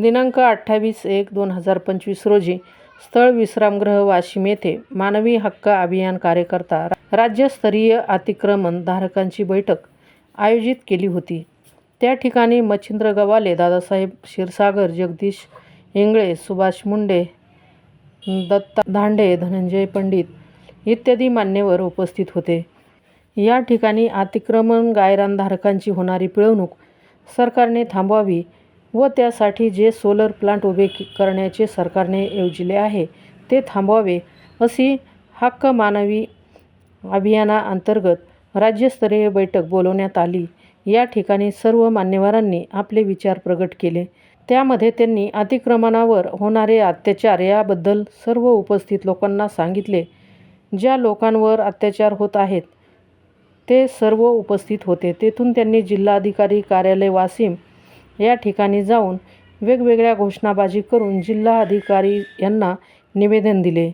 दिनांक अठ्ठावीस एक दोन हजार पंचवीस रोजी स्थळ विश्रामगृह वाशिम येथे मानवी हक्क अभियान कार्यकर्ता राज्यस्तरीय अतिक्रमण धारकांची बैठक आयोजित केली होती. त्या ठिकाणी मच्छिंद्र गवाले दादासाहेब क्षीरसागर जगदीश इंगळे सुभाष मुंडे दत्ता धांडे धनंजय पंडित इत्यादी मान्यवर उपस्थित होते. या ठिकाणी अतिक्रमण गायरानधारकांची होणारी पिळवणूक सरकारने थांबवावी व त्यासाठी जे सोलर प्लांट उभे करण्याचे सरकारने योजिले आहे ते थांबवावे अशी हक्क मानवी अभियानाअंतर्गत राज्यस्तरीय बैठक बोलवण्यात आली. या ठिकाणी सर्व मान्यवरांनी आपले विचार प्रगट केले. त्यामध्ये त्यांनी अतिक्रमणावर होणारे अत्याचार याबद्दल सर्व उपस्थित लोकांना सांगितले. ज्या लोकांवर अत्याचार होत आहेत ते सर्व उपस्थित होते. तेथून त्यांनी जिल्हाधिकारी कार्यालय वासिम या ठिकाणी जाऊन वेगवेगळ्या घोषणाबाजी करून जिल्हा अधिकारी यांना निवेदन दिले.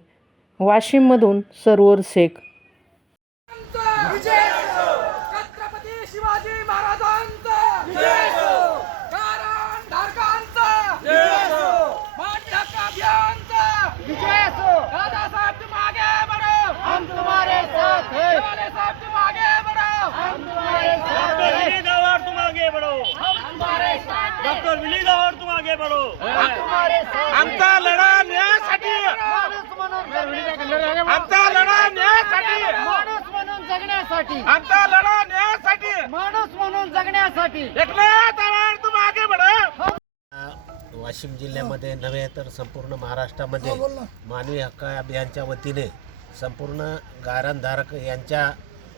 वाशिममधून सरोवर शेख छत्रपती शिवाजी महाराजांचा कारण धारकांचा मांडक अभियानचा दादासाहेब तुम आगे बढ़ो हम तुम्हारे साथ हैं वाले साहब तुम आगे बढ़ो हम तुम्हारे साथ डॉक्टर विनय गवार तुम आगे बढ़ो हम तुम्हारे तुम आगे बढ़ो। तुम्हारे साथ आमचा लढा न्यायासाठी। माणूस म्हणून आमचा लढा न्यायासाठी। माणूस म्हणून जगण्यासाठी। आमचा लढा न्यायासाठी। माणूस म्हणून जगण्यासाठी। एकनाथ आवार तुम आगे बढ़ो। वाशिम जिल्ह्यामध्ये नव्हे तर संपूर्ण महाराष्ट्रामध्ये मानवी हक्क अभियानच्या वतीने संपूर्ण गारणधारक यांच्या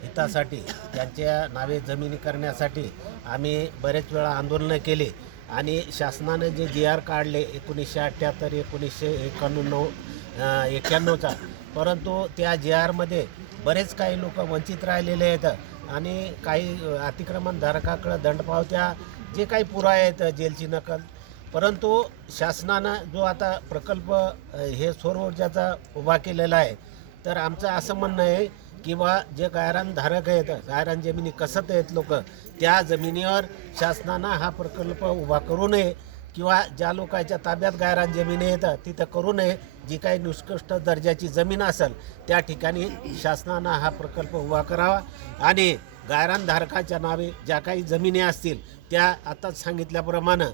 हितासाठी त्यांच्या नावे जमिनी करण्यासाठी आम्ही बरेच वेळा आंदोलनं केली. आणि शासनाने जे जी आर काढले एकोणीसशे अठ्ठ्याहत्तर एकोणीसशे एकाण्णव एक्क्याण्णवचा परंतु त्या जी आरमध्ये बरेच काही लोक वंचित राहिलेले आहेत आणि काही अतिक्रमणधारकाकडं दंडपावत्या जे काही पुरावे आहेत जेलची नकल. परंतु शासनानं जो आता प्रकल्प हे सौर ऊर्जाचा उभा केलेला आहे तर आमचं असं म्हणणं आहे किंवा जे गायरान धारक आहेत गायरान जमिनी कसत आहेत लोक त्या जमिनीवर शासनानं हा प्रकल्प उभा करू नये किंवा ज्या लोकांच्या ताब्यात गायरान जमिनी येतात तिथं करू नये. जी काही निष्कृष्ट दर्जाची जमीन असेल त्या ठिकाणी शासनानं हा प्रकल्प उभा करावा. आणि गायरान धारकाच्या नावे ज्या काही जमिनी असतील त्या आताच सांगितल्याप्रमाणे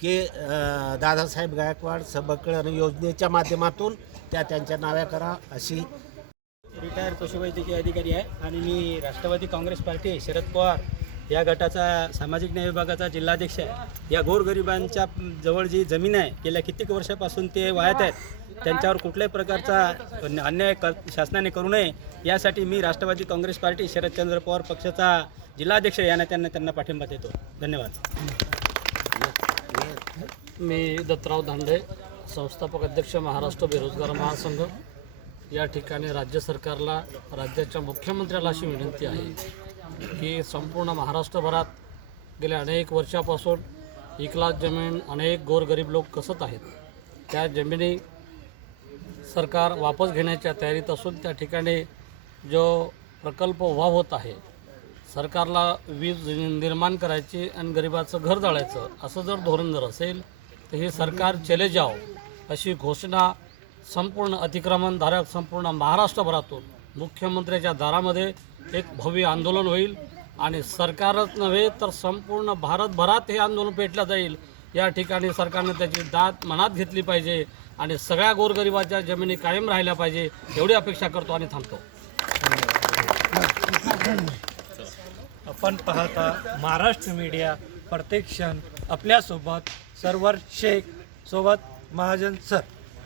की दादासाहेब गायकवाड सबकळण योजनेच्या माध्यमातून त्या त्यांच्या नाव्या करा अशी रिटायर पशुवैद्यकीय अधिकारी आहे आणि मी राष्ट्रवादी काँग्रेस पार्टी शरद पवार या गटाचा सामाजिक न्याय विभागाचा जिल्हाध्यक्ष आहे. या गोरगरिबांच्या जवळ जी जमीन आहे गेल्या कित्येक वर्षापासून ते वाहत आहेत त्यांच्यावर कुठल्याही प्रकारचा अन्याय क शासनाने करू नये यासाठी मी राष्ट्रवादी काँग्रेस पार्टी शरदचंद्र पवार पक्षाचा जिल्हाध्यक्ष या त्यांना त्यांना पाठिंबा देतो. धन्यवाद. मी दत्तराव धांडे संस्थापक अध्यक्ष महाराष्ट्र बेरोजगार महासंघ. या ठिकाणी राज्य सरकारला राज्याच्या मुख्यमंत्र्याला अशी विनंती आहे की संपूर्ण महाराष्ट्रभरात गेल्या अनेक वर्षापासून इकलास जमीन अनेक गोरगरीब लोक कसत आहेत त्या जमिनी सरकार वापस घेण्याच्या तयारीत असून त्या ठिकाणी जो प्रकल्प उभा होत आहे सरकारला वीज निर्माण करायची आणि गरिबाचं घर जाळायचं असं जर धोरण जर असेल तर हे सरकार चले जाओ अशी घोषणा संपूर्ण अतिक्रमणधारक संपूर्ण महाराष्ट्रभरातून मुख्यमंत्र्याच्या दारामध्ये एक भव्य आंदोलन होईल आणि सरकारच नव्हे तर संपूर्ण भारतभरात हे आंदोलन पेटलं जाईल. या ठिकाणी सरकारने त्याची दात मनात घेतली पाहिजे आणि सगळ्या गोरगरिबाच्या जमिनी कायम राहिल्या पाहिजे एवढी अपेक्षा करतो आणि थांबतो. आपण पाहता महाराष्ट्र मीडिया प्रत्येक क्षण आपल्यासोबत सर्वर शेख सोबत महाजन सर.